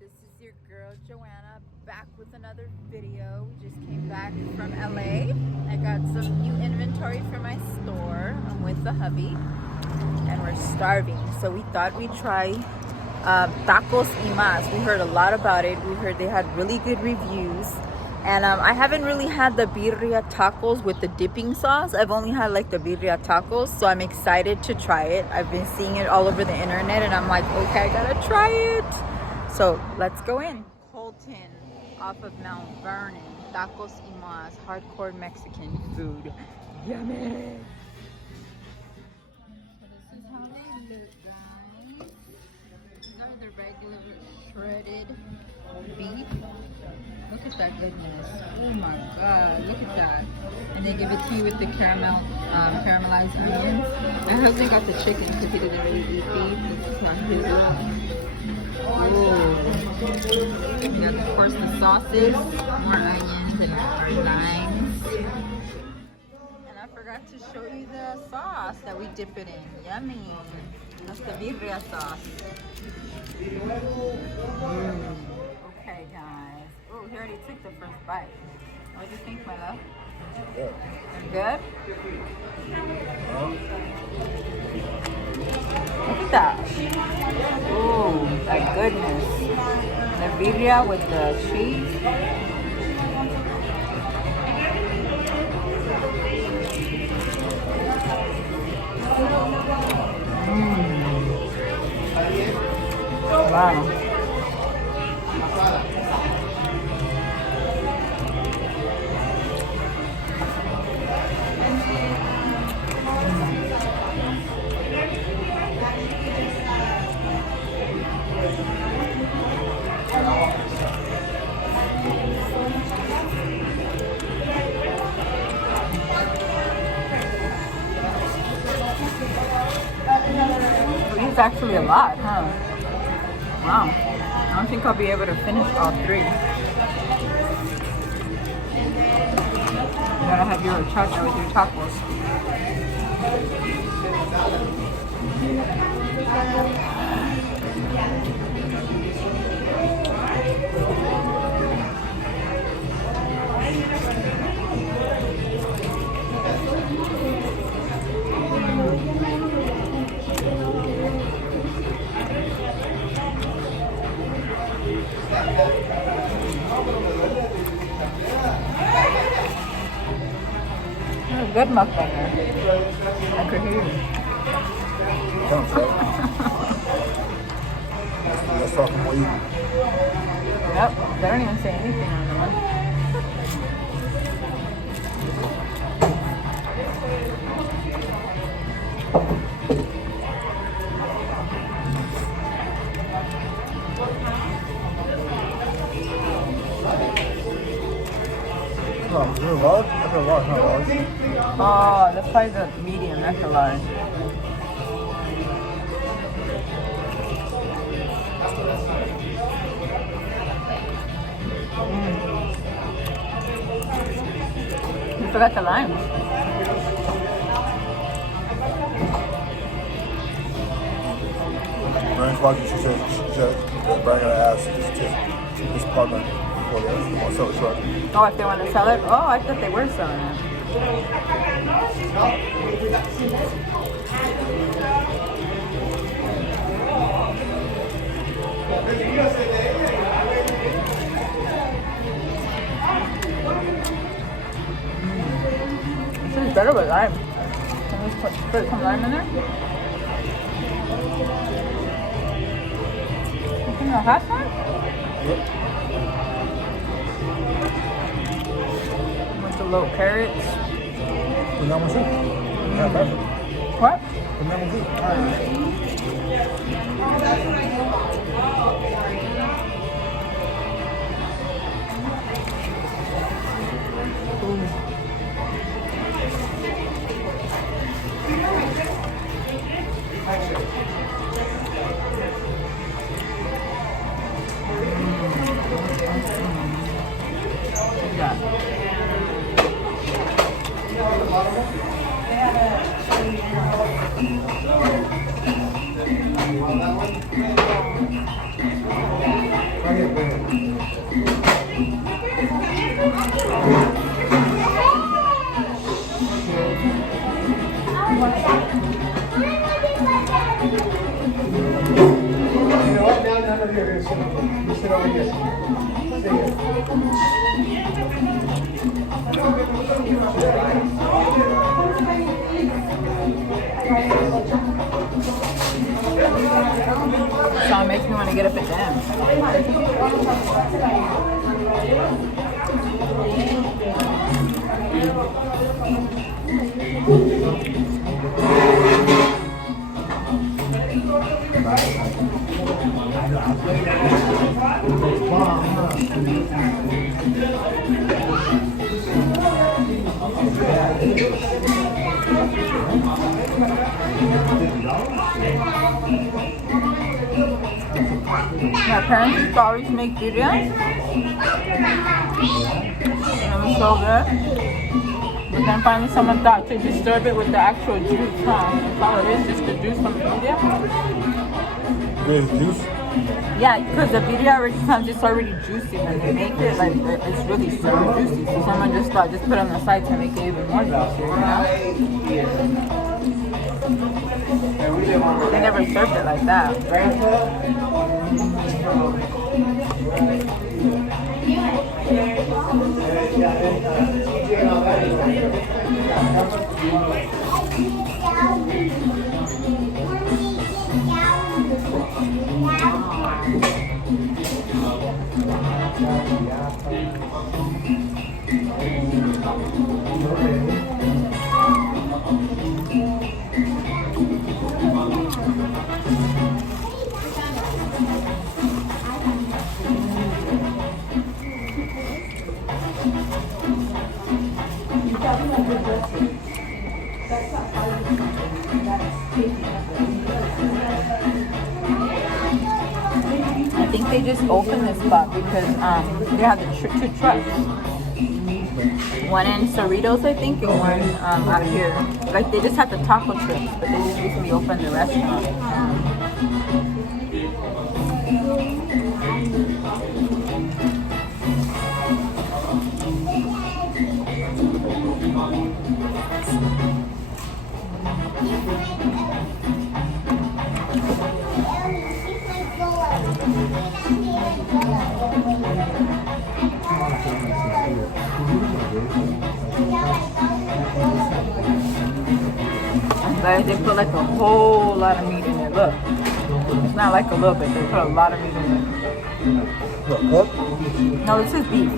This is your girl Joanna back with another video. We just came back from LA. I got some new inventory for my store. I'm with the hubby and we're starving. So we thought we'd try tacos y mas. We heard a lot about it. We heard they had really good reviews. And I haven't really had the birria tacos with the dipping sauce. I've only had like the birria tacos. So I'm excited to try it. I've been seeing it all over the internet and I'm like, okay, I gotta try it. So let's go in. Colton off of Mount Vernon. Tacos y mas, hardcore Mexican food. Yummy. So this is how they look, guys. These are the regular shredded beef. Look at that goodness. Oh my god, look at that. And they give it to you with the caramelized onions. My husband got the chicken because he doesn't really eat beef. This is how his looks. Oh. And then of course the sauces, more onions and more limes. And I forgot to show you the sauce that we dip it in. Yummy. That's the birria sauce. Okay guys. Oh, he already took the first bite. What do you think, my love? Good. Good? Look at that. Oh, my goodness. The birria with the cheese. Wow. It's actually a lot, huh? Wow. I don't think I'll be able to finish all three. You gotta have your horchata with your tacos. You're a good mukbanger. I could hear you. Let's talk more eating. Yep, they don't even say anything on the one. Oh, is it large? I feel large, not large. Oh, that's probably the medium, not the large. You forgot the lime. Ranch lucky, she said, bag of ass, just this partner for the rest. I'll sell it short. Oh, if they want to sell it? Oh, I thought they were selling it. This is better with lime. Can we put some lime in there? You think the hot one? Yep. With the little carrots. Put that one too. Yeah, perfect. What? Put that one too. All Yeah. over here. Sit over here. Sit here. So it makes me want to get up and dance. My parents used to always make birria. And it was so good. But then finally someone thought to disturb it with the actual juice, huh? That's all it is, just the juice from the birria. There's juice. Yeah, because the birria already comes, it's already juicy. When they make it, like, it's really super juicy. So someone just thought, just put it on the side to make it even more juicy, you know? They never served it like that. I think they just opened this spot because they have the two trucks. One in Cerritos, I think, and one out here. Like they just had the taco trucks, but they just recently opened the restaurant. Guys, they put like a whole lot of meat in there. Look, it's not like a little bit. They put a lot of meat in there. What, pork? No, this is beef.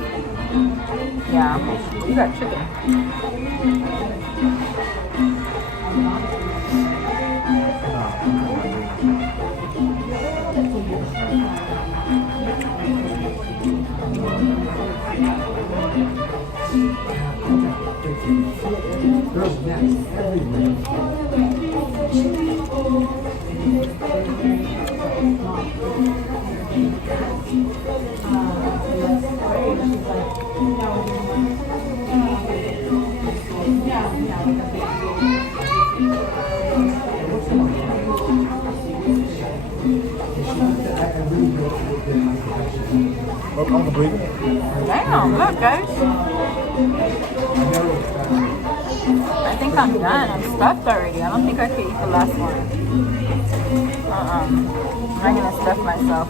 Yeah, you got chicken. I'm complete. Damn, look guys. I think I'm done. I'm stuffed already. I don't think I can eat the last one. I'm not gonna stuff myself.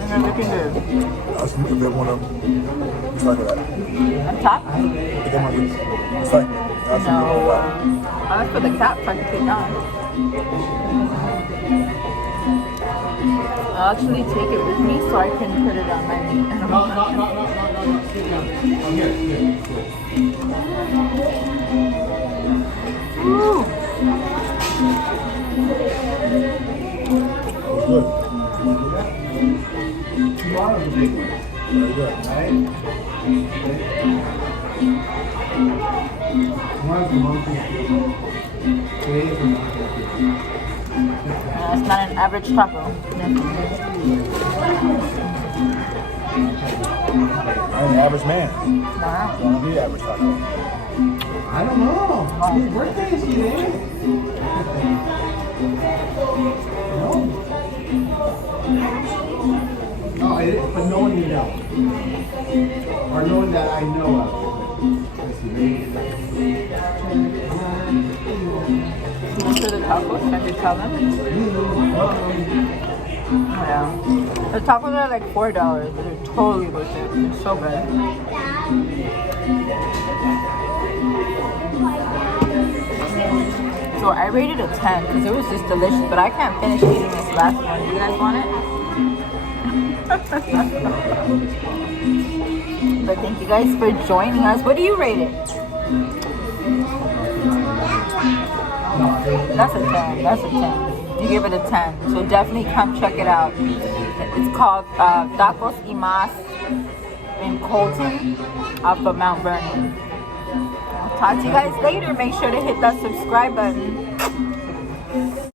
And they're looking good. That's a good one of them. It's like that. On top? It's like that's No. I'll put the cap so I can take on. I'll actually take it with me so I can put it on my meat. Woo! Tomorrow's a big one. Very good. Right? Tomorrow's the monkey. Today's the monkey. It's not an average taco. I'm an average man. Wow. I don't need average taco. I don't know. His birthday is today. No. No, but no one you know. Or no one that I know of. These are the tacos. Can you tell them? Yeah. The tacos are like $4. They're totally worth it. They're so good. So I rated a 10 because it was just delicious, but I can't finish eating this last one. You guys want it? But thank you guys for joining us. What do you rate it? That's a 10. That's a 10. You give it a 10. So definitely come check it out. It's called Tacos y Mas in Colton off of Mount Vernon. I'll talk to you guys later. Make sure to hit that subscribe button.